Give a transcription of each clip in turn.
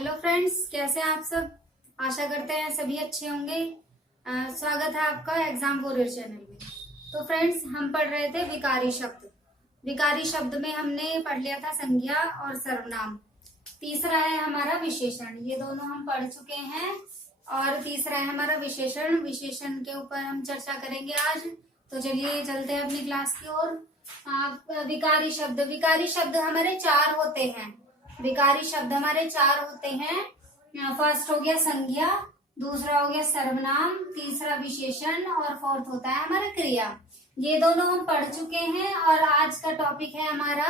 Hello friends, कैसे हैं आप सब। आशा करते हैं सभी अच्छे होंगे। स्वागत है आपका एग्जाम वॉरियर चैनल में। तो फ्रेंड्स, हम पढ़ रहे थे विकारी शब्द। विकारी शब्द में हमने पढ़ लिया था संज्ञा और सर्वनाम। तीसरा है हमारा विशेषण। ये दोनों हम पढ़ चुके हैं। और तीसरा है हमारा विशेषण। विशेषण के ऊपर हम चर्चा करेंगे आज। तो चलिए चलते हैं अपनी क्लास की ओर। विकारी शब्द। विकारी शब्द हमारे चार होते हैं। विकारी शब्द हमारे चार होते हैं। फर्स्ट हो गया संज्ञा, दूसरा हो गया सर्वनाम, तीसरा विशेषण और फोर्थ होता है हमारा क्रिया। ये दोनों हम पढ़ चुके हैं और आज का टॉपिक है हमारा,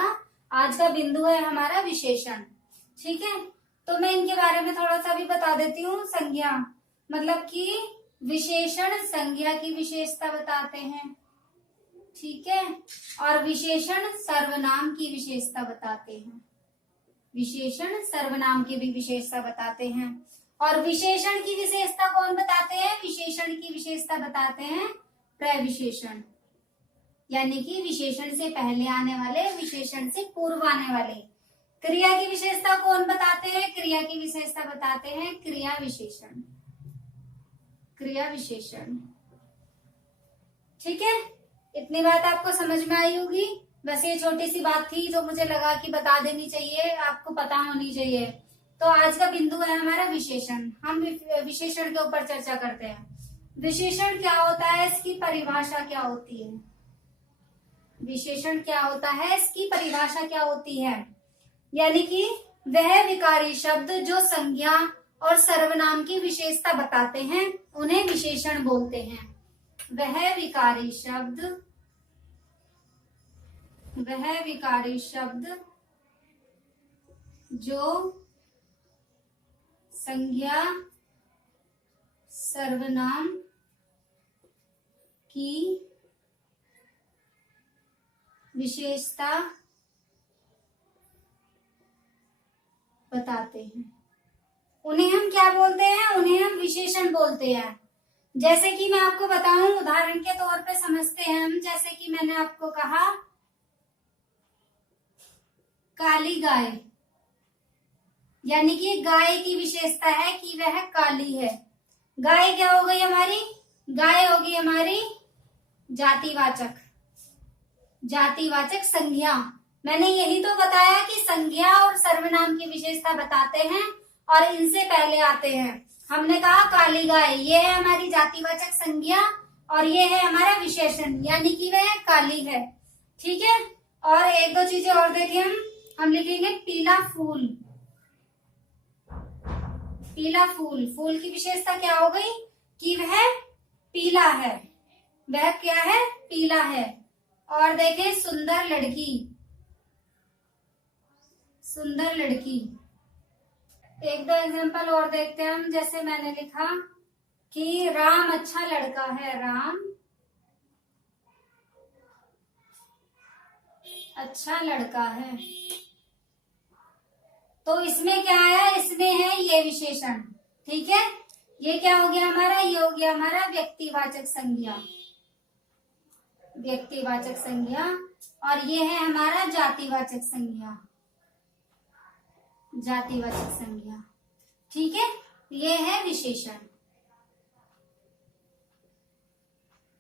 आज का बिंदु है हमारा विशेषण। ठीक है, तो मैं इनके बारे में थोड़ा सा भी बता देती हूँ। संज्ञा मतलब कि विशेषण संज्ञा की विशेषता बताते हैं। ठीक है, और विशेषण सर्वनाम की विशेषता बताते हैं। विशेषण सर्वनाम की भी विशेषता बताते हैं। और विशेषण की विशेषता कौन बताते हैं? विशेषण की विशेषता बताते हैं प्रविशेषण, यानी कि विशेषण से पहले आने वाले, विशेषण से पूर्व आने वाले। क्रिया की विशेषता कौन बताते हैं? क्रिया की विशेषता बताते हैं क्रिया विशेषण। क्रिया विशेषण। ठीक है, इतनी बात आपको समझ में आई होगी। बस ये छोटी सी बात थी जो मुझे लगा कि बता देनी चाहिए, आपको पता होनी चाहिए। तो आज का बिंदु है हमारा विशेषण। हम विशेषण के ऊपर चर्चा करते हैं। विशेषण क्या होता है, इसकी परिभाषा क्या होती है? विशेषण क्या होता है, इसकी परिभाषा क्या होती है? यानी कि वह विकारी शब्द जो संज्ञा और सर्वनाम की विशेषता बताते हैं उन्हें विशेषण बोलते हैं। वह विकारी शब्द जो संज्ञा सर्वनाम की विशेषता बताते हैं उन्हें हम क्या बोलते हैं? उन्हें हम विशेषण बोलते हैं। जैसे कि मैं आपको बताऊं, उदाहरण के तौर पे समझते हैं हम। जैसे कि मैंने आपको कहा काली गाय, यानी कि गाय की विशेषता है कि वह काली है। गाय क्या हो गई हमारी? गाय होगी हमारी जातिवाचक संज्ञा। मैंने यही तो बताया कि संज्ञा और सर्वनाम की विशेषता बताते हैं और इनसे पहले आते हैं। हमने कहा काली गाय, ये है हमारी जातिवाचक संज्ञा और ये है हमारा विशेषण, यानी कि वह काली है। ठीक है, और एक दो चीजें और देखिए। हम लिखेंगे पीला फूल। पीला फूल, फूल की विशेषता क्या हो गई कि वह पीला है। वह क्या है? पीला है। और देखें सुंदर लड़की। सुंदर लड़की। एक दो एग्जांपल और देखते हैं हम। जैसे मैंने लिखा कि राम अच्छा लड़का है। राम अच्छा लड़का है। तो इसमें क्या है? इसमें है ये विशेषण। ठीक है, ये क्या हो गया हमारा? ये हो गया हमारा व्यक्तिवाचक संज्ञा। व्यक्तिवाचक संज्ञा। और ये है हमारा जातिवाचक संज्ञा। जातिवाचक संज्ञा। ठीक है, ये है विशेषण।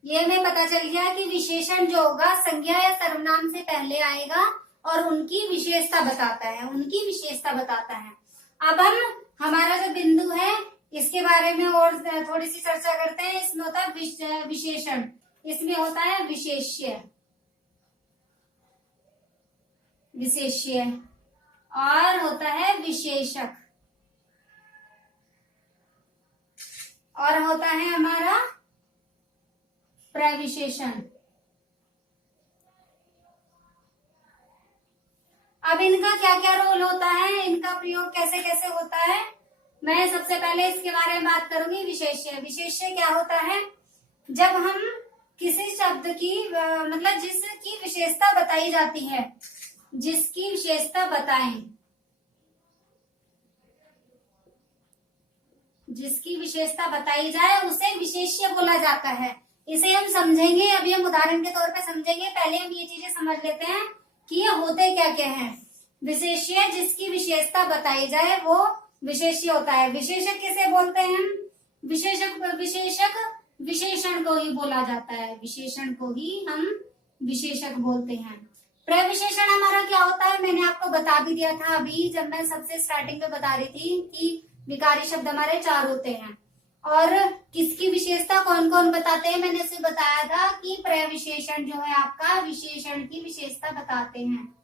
ये हमें पता चल गया कि विशेषण जो होगा संज्ञा या सर्वनाम से पहले आएगा और उनकी विशेषता बताता है। उनकी विशेषता बताता है। अब हम हमारा जो बिंदु है इसके बारे में और थोड़ी सी चर्चा करते हैं। इसमें होता है विशेषण, इसमें होता है विशेष्य। विशेष्य और होता है विशेषक और होता है हमारा प्रविशेषण। अब इनका क्या क्या रोल होता है, इनका प्रयोग कैसे कैसे होता है, मैं सबसे पहले इसके बारे में बात करूंगी। विशेष्य। विशेष्य क्या होता है? जब हम किसी शब्द की मतलब जिसकी विशेषता बताई जाती है, जिसकी विशेषता बताएं, जिसकी विशेषता बताई जाए उसे विशेष्य बोला जाता है। इसे हम समझेंगे, अभी हम उदाहरण के तौर पे समझेंगे। पहले हम ये चीजें समझ लेते हैं कि ये होते क्या क्या हैं। विशेष्य जिसकी विशेषता बताई जाए वो विशेष्य होता है। विशेषक किसे बोलते हैं हम? विशेषक विशेषण को ही बोला जाता है, विशेषण को ही हम विशेषक बोलते हैं। प्रविशेषण हमारा क्या होता है, मैंने आपको बता भी दिया था अभी जब मैं सबसे स्टार्टिंग में बता रही थी कि विकारी शब्द हमारे 4 होते हैं। और किसकी विशेषता कौन कौन बताते हैं, मैंने इसे बताया था कि प्रविशेषण जो है आपका विशेषण की विशेषता बताते हैं।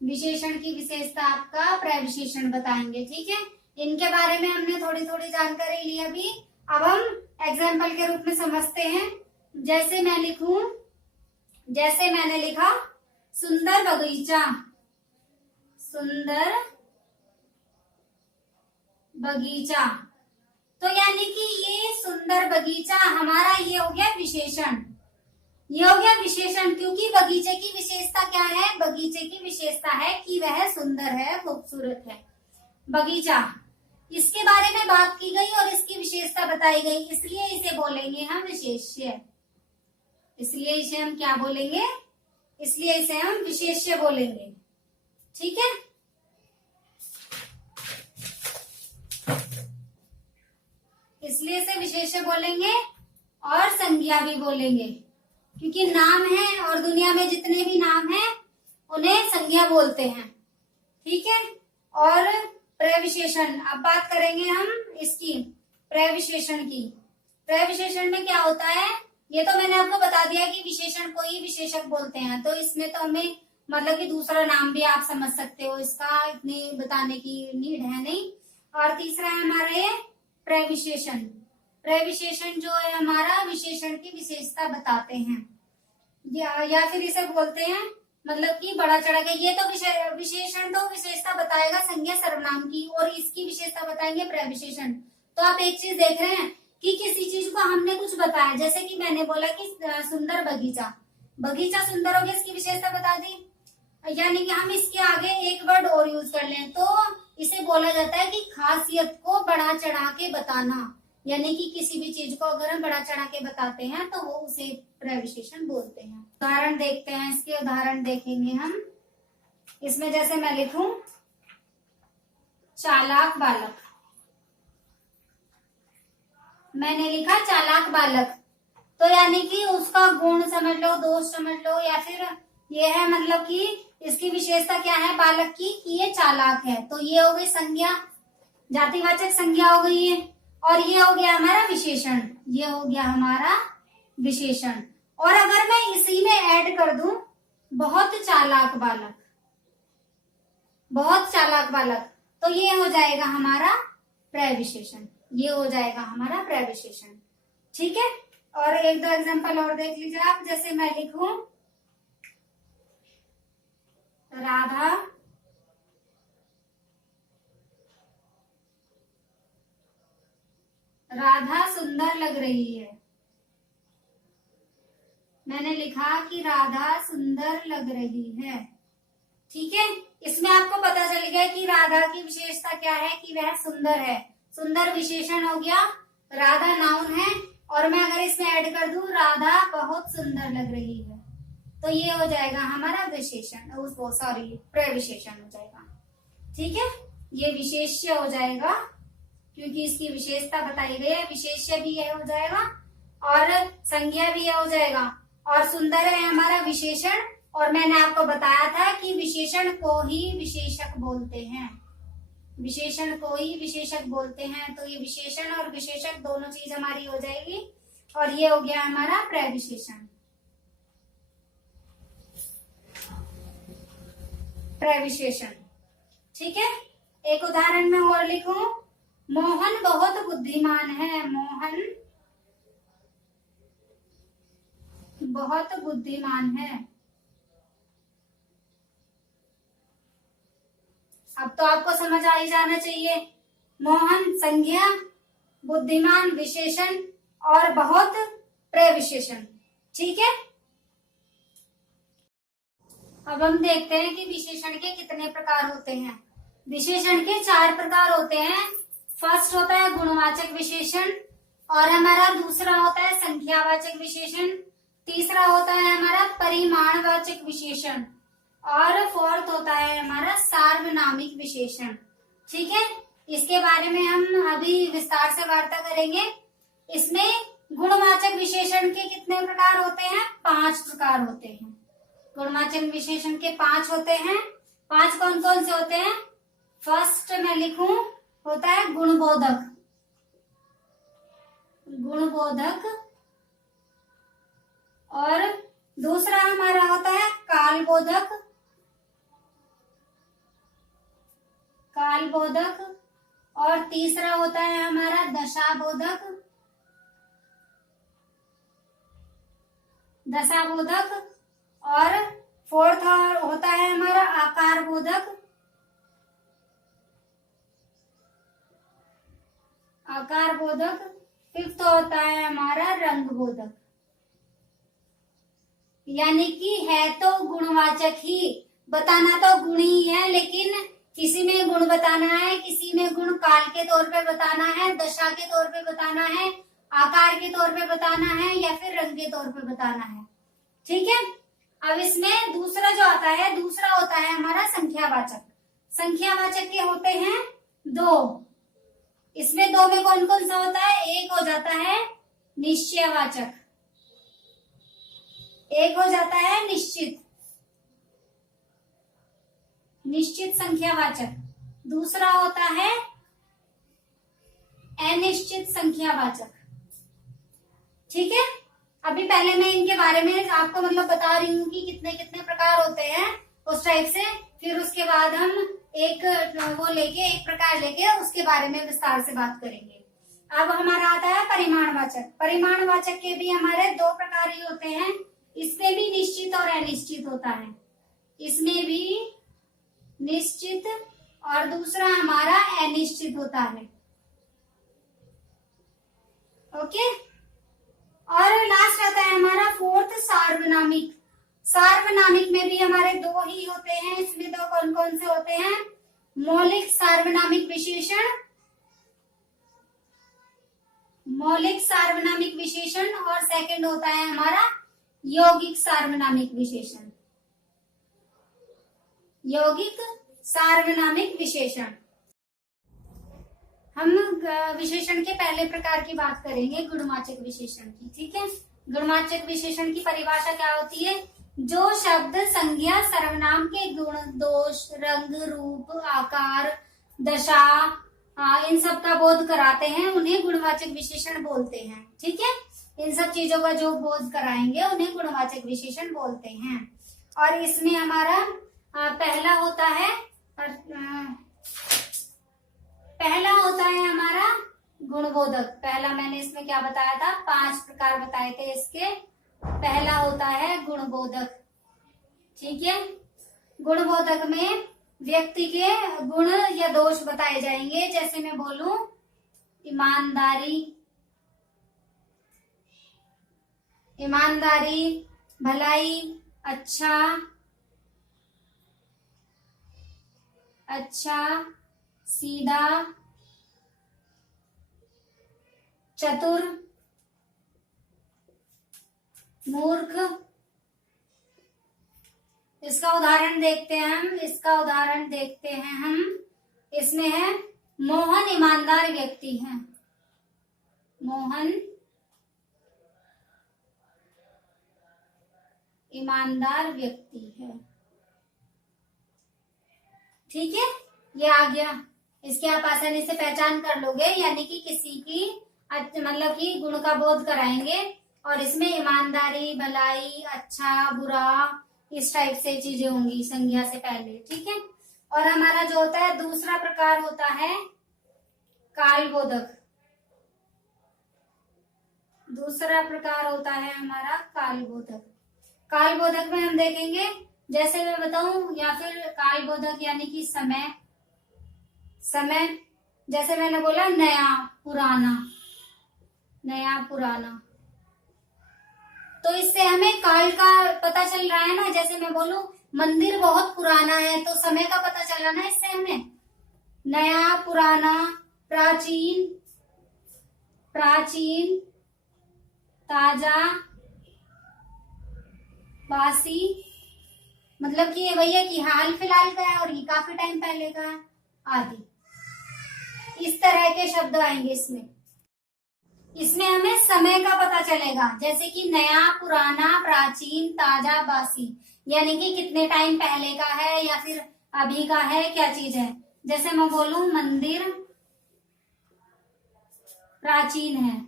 विशेषण की विशेषता आपका प्रविशेषण बताएंगे, ठीक है। इनके बारे में हमने थोड़ी थोड़ी जानकारी ली अभी। अब हम एग्जाम्पल के रूप में समझते हैं। जैसे मैंने लिखा सुंदर बगीचा, सुंदर बगीचा, तो यानी कि ये सुंदर बगीचा हमारा ये हो गया विशेषण, ये हो गया विशेषण। क्योंकि बगीचे की विशेषता क्या है, बगीचे की विशेषता है कि वह सुंदर है, खूबसूरत है। बगीचा, इसके बारे में बात की गई और इसकी विशेषता बताई गई, इसलिए इसे बोलेंगे हम विशेष्य। इसलिए इसे हम क्या बोलेंगे, इसलिए इसे हम विशेष्य बोलेंगे, ठीक है। इसलिए इसे विशेष्य बोलेंगे और संज्ञा भी बोलेंगे, क्योंकि नाम है और दुनिया में जितने भी नाम हैं उन्हें संज्ञा बोलते हैं, ठीक है। और प्रविशेषण, अब बात करेंगे हम इसकी प्रविशेषण की। प्रविशेषण में क्या होता है, ये तो मैंने आपको बता दिया कि विशेषण को ही विशेषक बोलते हैं, तो इसमें तो हमें मतलब कि दूसरा नाम भी आप समझ सकते हो, इसका इतनी बताने की नीड है नहीं। और तीसरा है हमारा ये प्रविशेषण। प्रविशेषण जो है हमारा विशेषण की विशेषता बताते हैं, या फिर इसे बोलते हैं मतलब कि बड़ा चढ़ा के। ये तो विशेषण तो विशेषता बताएगा संज्ञा सर्वनाम की, और इसकी विशेषता बताएंगे प्रविशेषण। तो आप एक चीज देख रहे हैं कि किसी चीज को हमने कुछ बताया, जैसे कि मैंने बोला कि सुंदर बगीचा, बगीचा सुंदर हो गया, इसकी विशेषता बता दी। यानी कि हम इसके आगे एक वर्ड और यूज कर लें तो इसे बोला जाता है कि खासियत को बढ़ा चढ़ा के बताना। यानी कि किसी भी चीज को अगर हम बढ़ा चढ़ा के बताते हैं तो वो उसे प्रविशेषण बोलते हैं। उदाहरण देखते हैं, इसके उदाहरण देखेंगे हम। इसमें जैसे मैं लिखूं चालाक बालक, मैंने लिखा चालाक बालक, तो यानी कि उसका गुण समझ लो, दोष समझ लो, या फिर ये है मतलब कि इसकी विशेषता क्या है बालक की कि ये चालाक है। तो ये हो गई संज्ञा, जातिवाचक संज्ञा हो गई है। और ये हो गया हमारा विशेषण, ये हो गया हमारा विशेषण। और अगर मैं इसी में ऐड कर दूं बहुत चालाक बालक, बहुत चालाक बालक, तो ये हो जाएगा हमारा प्रविशेषण, ये हो जाएगा हमारा प्रविशेषण, ठीक है। और एक दो एग्जांपल और देख लीजिए आप। जैसे मैं लिखूं राधा सुंदर लग रही है, मैंने लिखा कि राधा सुंदर लग रही है, ठीक है। इसमें आपको पता चल गया कि राधा की विशेषता क्या है कि वह सुंदर है। सुंदर विशेषण हो गया, राधा नाउन है, और मैं अगर इसमें ऐड कर दूं राधा बहुत सुंदर लग रही है, तो ये हो जाएगा हमारा विशेषण, उसको सॉरी प्रविशेषण हो जाएगा, ठीक है। ये विशेष्य हो जाएगा क्योंकि इसकी विशेषता बताई गई है, विशेष्य भी यह हो जाएगा और संज्ञा भी यह हो जाएगा। और सुंदर है हमारा विशेषण, और मैंने आपको बताया था कि विशेषण को ही विशेषक बोलते हैं, विशेषण को ही विशेषक बोलते हैं। तो ये विशेषण और विशेषक दोनों चीज हमारी हो जाएगी, और ये हो गया हमारा प्रविशेषण, प्रविशेषण, ठीक है। एक उदाहरण में और लिखूं, मोहन बहुत बुद्धिमान है, मोहन बहुत बुद्धिमान है। अब तो आपको समझ आ ही जाना चाहिए, मोहन संज्ञा, बुद्धिमान विशेषण और बहुत प्रविशेषण, ठीक है। अब हम देखते हैं कि विशेषण के कितने प्रकार होते हैं। विशेषण के 4 प्रकार होते हैं। फर्स्ट होता है गुणवाचक विशेषण, और हमारा दूसरा होता है संख्यावाचक विशेषण, तीसरा होता है हमारा परिमाणवाचक विशेषण, और फोर्थ होता है हमारा सार्वनामिक विशेषण, ठीक है। इसके बारे में हम अभी विस्तार से वार्ता करेंगे। इसमें गुणवाचक विशेषण के कितने प्रकार होते हैं? 5 प्रकार होते हैं। गुणवाचक विशेषण के 5 होते हैं। 5 कौन कौन से होते हैं? फर्स्ट मैं लिखूं, होता है गुणबोधक। गुणबोधक। और दूसरा हमारा होता है कालबोधक। कालबोधक। और तीसरा होता है हमारा दशाबोधक। दशाबोधक। और फोर्थ होता है हमारा आकारबोधक। आकारबोधक। फिफ्थ होता है हमारा रंगबोधक। यानी कि है तो गुणवाचक ही, बताना तो गुण ही है, लेकिन किसी में गुण बताना है, किसी में गुण काल के तौर पे बताना है, दशा के तौर पे बताना है, आकार के तौर पे बताना है, या फिर रंग के तौर पे बताना है। ठीक है। अब इसमें दूसरा जो आता है, दूसरा होता है हमारा संख्यावाचक। संख्यावाचक के होते हैं 2। इसमें 2 में कौन कौन सा होता है? एक हो जाता है निश्चयवाचक, एक हो जाता है निश्चित संख्यावाचक, दूसरा होता है अनिश्चित संख्यावाचक। ठीक है। अभी पहले मैं इनके बारे में आपको मतलब बता रही हूँ कि कितने कितने प्रकार होते हैं उस टाइप से, फिर उसके बाद हम एक प्रकार लेके उसके बारे में विस्तार से बात करेंगे। अब हमारा आता है परिमाणवाचक। परिमाणवाचक के भी हमारे 2 प्रकार ही होते हैं। इसमें भी निश्चित और अनिश्चित होता है। इसमें भी निश्चित और दूसरा हमारा अनिश्चित होता है। ओके। और लास्ट आता है हमारा 4th सार्वनामिक। सार्वनामिक में भी हमारे 2 ही होते हैं। इसमें 2 कौन कौन से होते हैं? मौलिक सार्वनामिक विशेषण, मौलिक सार्वनामिक विशेषण, और सेकंड होता है हमारा यौगिक सार्वनामिक विशेषण। यौगिक सार्वनामिक विशेषण। हम विशेषण के पहले प्रकार की बात करेंगे, गुणवाचक विशेषण की। ठीक है। गुणवाचक विशेषण की परिभाषा क्या होती है? जो शब्द संज्ञा सर्वनाम के गुण, दोष, रंग, रूप, आकार, दशा, इन सब का बोध कराते हैं, उन्हें गुणवाचक विशेषण बोलते हैं। ठीक है। इन सब चीजों का जो बोध कराएंगे उन्हें गुणवाचक विशेषण बोलते हैं। और इसमें हमारा पहला होता है हमारा गुणबोधक। पहला मैंने इसमें क्या बताया था? 5 प्रकार बताए थे इसके। पहला होता है गुणबोधक। ठीक है। गुणबोधक में व्यक्ति के गुण या दोष बताए जाएंगे। जैसे मैं बोलूं ईमानदारी, भलाई, अच्छा, सीधा, चतुर, मूर्ख। इसका उदाहरण देखते हैं हम। इसमें है मोहन ईमानदार व्यक्ति है। मोहन ईमानदार व्यक्ति है। ठीक है। ये आ गया। इसके आप आसानी से पहचान कर लोगे, यानी कि किसी की मतलब कि गुण का बोध कराएंगे। और इसमें ईमानदारी, भलाई, अच्छा, बुरा, इस टाइप से चीजें होंगी संज्ञा से पहले। ठीक है। और हमारा जो होता है दूसरा प्रकार होता है कालबोधक। दूसरा प्रकार होता है हमारा कालबोधक। कालबोधक में हम देखेंगे, जैसे मैं बताऊं, या फिर कालबोधक यानी कि समय। जैसे मैंने बोला नया पुराना, तो इससे हमें काल का पता चल रहा है ना। जैसे मैं बोलूं मंदिर बहुत पुराना है, तो समय का पता चल रहा ना इससे हमें। नया, पुराना, प्राचीन, ताजा, बासी, मतलब कि ये भैया कि हाल फिलहाल का है और ये काफी टाइम पहले का है, आदि। इस तरह के शब्द आएंगे इसमें। इसमें हमें समय का पता चलेगा, जैसे कि नया, पुराना, प्राचीन, ताजा, बासी, यानी कि कितने टाइम पहले का है या फिर अभी का है, क्या चीज है। जैसे मैं बोलूं मंदिर प्राचीन है,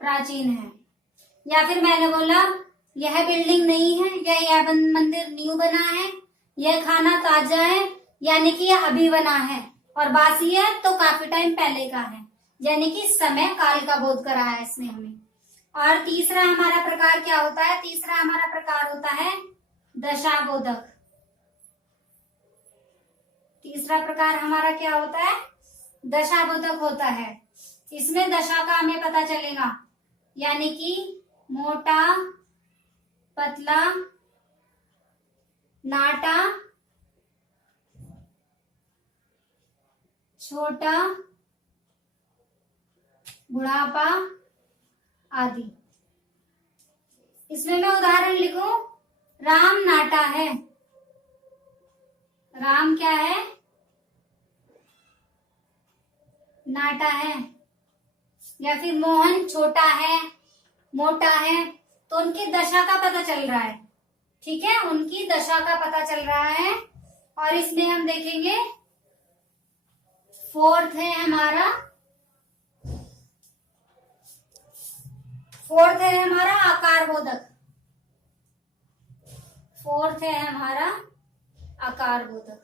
प्राचीन है। या फिर मैंने बोला यह बिल्डिंग नई है या यह मंदिर न्यू बना है, यह खाना ताजा है यानी कि यह अभी बना है, और बासी है तो काफी टाइम पहले का है, यानी कि समय काल का बोध कराया है इसने हमें। और तीसरा हमारा प्रकार क्या होता है, तीसरा हमारा प्रकार होता है दशाबोधक। तीसरा प्रकार हमारा क्या होता है, दशाबोधक होता है। इसमें दशा का हमें पता चलेगा, यानी कि मोटा, पतला, नाटा, छोटा, बुढ़ापा आदि। इसमें मैं उदाहरण लिखूं, राम नाटा है, राम क्या है, नाटा है। या फिर मोहन छोटा है, मोटा है, तो उनकी दशा का पता चल रहा है। ठीक है, उनकी दशा का पता चल रहा है। और इसमें हम देखेंगे फोर्थ है हमारा, फोर्थ है हमारा आकार बोधक। फोर्थ है हमारा आकार बोधक,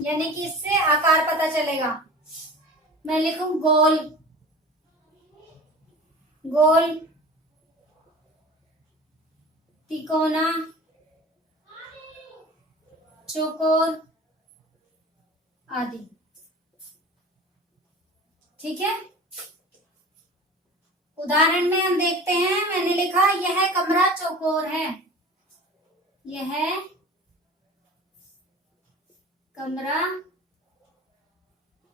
यानी कि इससे आकार पता चलेगा। मैं लिखूं गोल, गोल, तिकोना, चौकोर आदि। ठीक है, उदाहरण में हम देखते हैं, मैंने लिखा यह कमरा चौकोर है, यह कमरा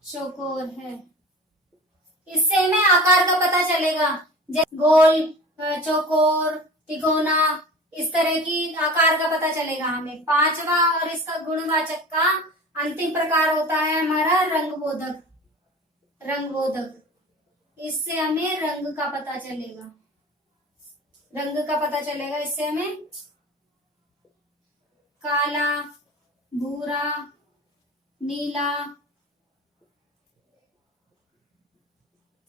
चौकोर है। इससे हमें आकार का पता चलेगा, जैसे गोल, चौकोर, तिकोना, इस तरह की आकार का पता चलेगा हमें। पांचवा और इसका गुणवाचक का अंतिम प्रकार होता है हमारा रंगबोधक। रंगबोधक, इससे हमें रंग का पता चलेगा, रंग का पता चलेगा। इससे हमें काला, भूरा, नीला,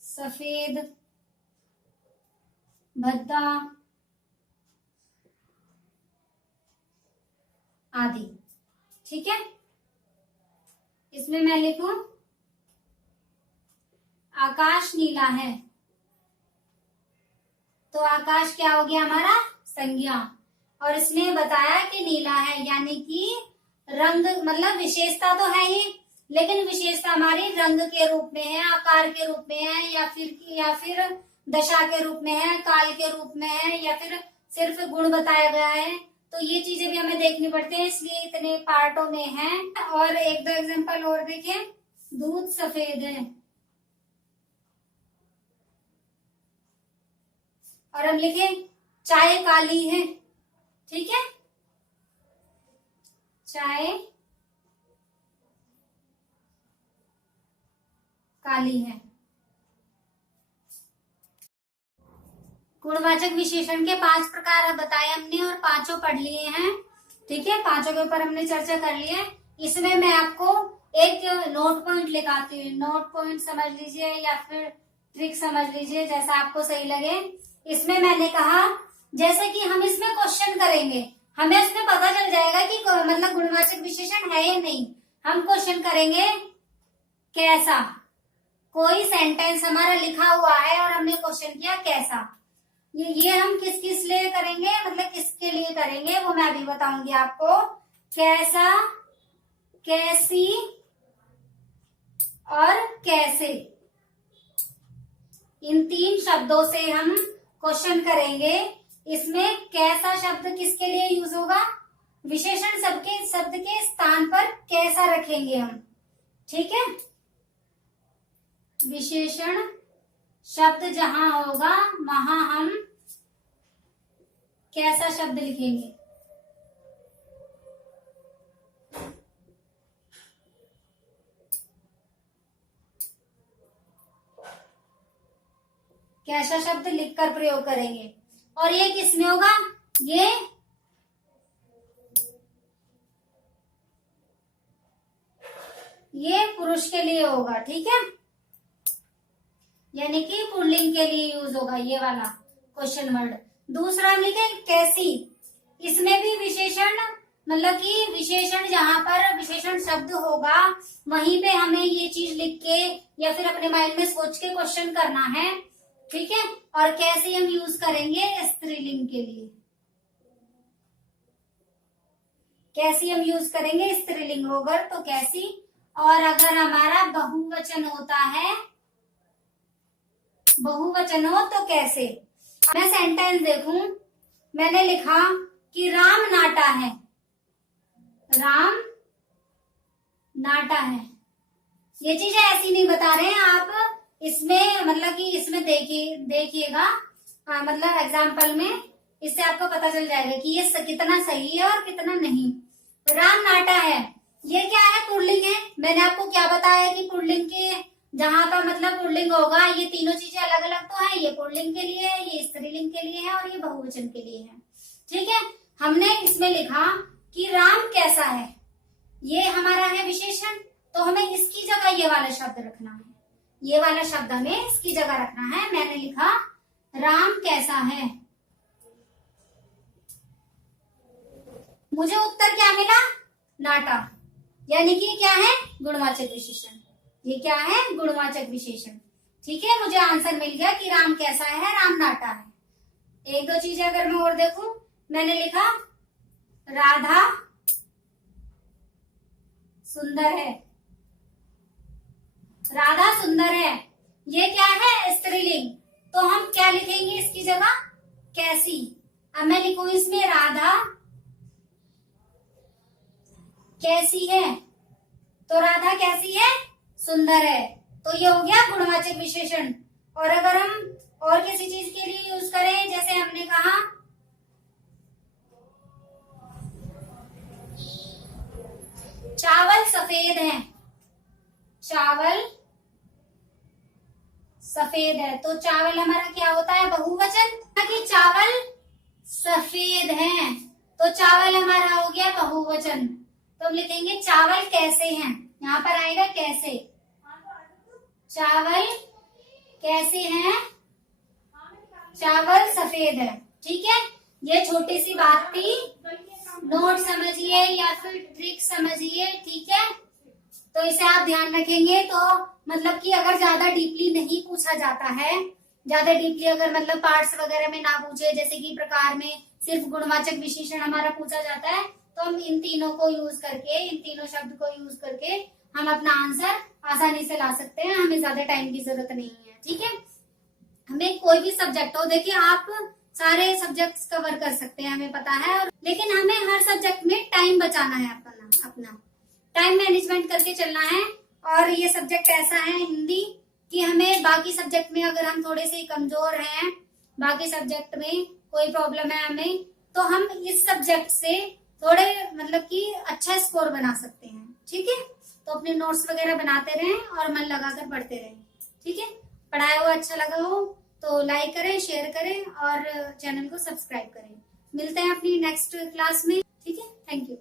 सफेद, भद्दा आदि। ठीक है, इसमें मैं लिखूं आकाश नीला है, तो आकाश क्या हो गया हमारा संज्ञा, और इसमें बताया कि नीला है, यानी कि रंग मतलब विशेषता तो है ही, लेकिन विशेषता हमारी रंग के रूप में है, आकार के रूप में है, या फिर दशा के रूप में है, काल के रूप में है, या फिर सिर्फ गुण बताया गया है। तो ये चीजें भी हमें देखनी पड़ती है, इसलिए इतने पार्टों में है। और एक दो एग्जांपल और देखें, दूध सफेद है, और हम लिखे चाय काली है। ठीक है, चाय काली है। गुणवाचक विशेषण के 5 प्रकार बताए हमने और पांचों पढ़ लिए हैं। ठीक है, पांचों के ऊपर हमने चर्चा कर ली है। इसमें मैं आपको एक नोट पॉइंट लिखाती हूँ, नोट पॉइंट समझ लीजिए या फिर ट्रिक समझ लीजिए, जैसा आपको सही लगे। इसमें मैंने कहा जैसे कि हम इसमें क्वेश्चन करेंगे, हमें उसमें पता चल जाएगा कि मतलब गुणवाचक विशेषण है या नहीं। हम क्वेश्चन करेंगे कैसा, कोई सेंटेंस हमारा लिखा हुआ है और हमने क्वेश्चन किया कैसा। ये हम किस किस लिए करेंगे, मतलब किसके लिए करेंगे वो मैं अभी बताऊंगी आपको। कैसा, कैसी और कैसे, इन 3 शब्दों से हम क्वेश्चन करेंगे। इसमें कैसा शब्द किसके लिए यूज होगा, विशेषण शब्द के स्थान पर कैसा रखेंगे हम। ठीक है, विशेषण शब्द जहां होगा वहां हम कैसा शब्द लिखेंगे? कैसा शब्द लिखकर प्रयोग करेंगे। और ये किसमें होगा? ये पुरुष के लिए होगा, ठीक है, यानी कि पुल्लिंग के लिए यूज होगा ये वाला क्वेश्चन वर्ड। दूसरा हम लिखे कैसी। इसमें भी विशेषण, मतलब कि विशेषण, जहां पर विशेषण शब्द होगा वहीं पे हमें ये चीज लिख के या फिर अपने माइंड में सोच के क्वेश्चन करना है, ठीक है। और कैसी हम यूज करेंगे स्त्रीलिंग के लिए। कैसी हम यूज करेंगे स्त्रीलिंग होगा तो कैसी। और अगर हमारा बहुवचन होता है, बहुवचन हो तो कैसे। मैं सेंटेंस देखूं, मैंने लिखा कि राम नाटा है। राम नाटा है। ये चीजें ऐसी नहीं बता रहे हैं आप, इसमें मतलब कि इसमें देखिएगा, मतलब एग्जाम्पल में इससे आपको पता चल जाएगा कि ये कितना सही है और कितना नहीं। राम नाटा है, ये क्या है? पुल्लिंग है। मैंने आपको क्या बताया कि पुल्लिंग के जहां का मतलब पुल्लिंग होगा, ये तीनों चीजें अलग अलग तो है। ये पुल्लिंग के लिए है, ये स्त्रीलिंग के लिए है और ये बहुवचन के लिए है, ठीक है। हमने इसमें लिखा कि राम कैसा है, ये हमारा है विशेषण, तो हमें इसकी जगह ये वाला शब्द रखना है। ये वाला शब्द हमें इसकी जगह रखना है। मैंने लिखा राम कैसा है। मुझे उत्तर क्या मिला? नाटा, यानी कि क्या है? गुणवाचक विशेषण। ये क्या है? गुणवाचक विशेषण, ठीक है। मुझे आंसर मिल गया कि राम कैसा है, राम नाटा है। एक दो चीजें अगर मैं और देखूं, मैंने लिखा राधा सुंदर है। राधा सुंदर है, ये क्या है? स्त्रीलिंग, तो हम क्या लिखेंगे इसकी जगह? कैसी। अब मैं लिखूं इसमें राधा कैसी है, तो राधा कैसी है? सुंदर है। तो ये हो गया गुणवाचक विशेषण। और अगर हम और किसी चीज के लिए यूज करें, जैसे हमने कहा चावल सफेद है। चावल सफेद है, तो चावल हमारा क्या होता है? बहुवचन। कि चावल सफेद है, तो चावल हमारा हो गया बहुवचन। तो हम लिखेंगे चावल कैसे हैं, यहाँ पर आएगा कैसे। चावल कैसे हैं? चावल सफेद है, ठीक है। ये छोटी सी बात थी, नोट समझिए या फिर ट्रिक समझिए, ठीक है। तो इसे आप ध्यान रखेंगे तो मतलब कि अगर ज्यादा डीपली नहीं पूछा जाता है, ज्यादा डीपली अगर मतलब पार्ट्स वगैरह में ना पूछे, जैसे कि प्रकार में सिर्फ गुणवाचक विशेषण हमारा पूछा जाता है, तो हम इन तीनों को यूज करके, इन तीनों शब्द को यूज करके हम अपना आंसर आसानी से ला सकते हैं। हमें ज्यादा टाइम की जरूरत नहीं है, ठीक है। हमें कोई भी सब्जेक्ट हो, देखिए आप सारे सब्जेक्ट्स कवर कर सकते हैं, हमें पता है, लेकिन हमें हर सब्जेक्ट में टाइम बचाना है, अपना टाइम मैनेजमेंट करके चलना है। और ये सब्जेक्ट ऐसा है हिंदी कि हमें बाकी सब्जेक्ट में अगर हम थोड़े से कमजोर हैं, बाकी सब्जेक्ट में कोई प्रॉब्लम है हमें, तो हम इस सब्जेक्ट से थोड़े मतलब कि अच्छा स्कोर बना सकते हैं, ठीक है। तो अपने नोट्स वगैरह बनाते रहें और मन लगाकर पढ़ते रहें, ठीक है। पढ़ाया हुआ अच्छा लगा हो तो लाइक करें, शेयर करें और चैनल को सब्सक्राइब करें। मिलते हैं अपनी नेक्स्ट क्लास में, ठीक है। Thank you.